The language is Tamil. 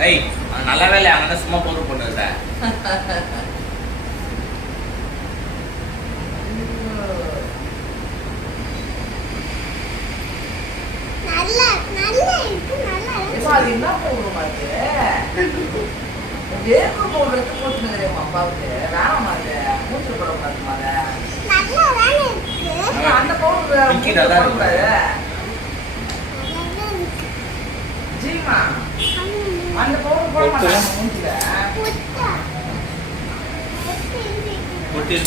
ஏய் அது நல்லாவே இல்லை அங்கே சும்மா பவுடர் போட்டது அது என்ன பவுடர் மாத்து வேர்க்கு பவுடர் எடுத்து போட்டுக்கிறேன் அப்பாவுக்கு வேணாம் அது மூச்சு போடக்கூடாது அந்த பவுடர் ஜீமா அந்த பவுடர் போட மாட்டாங்க மூஞ்சில போட்டு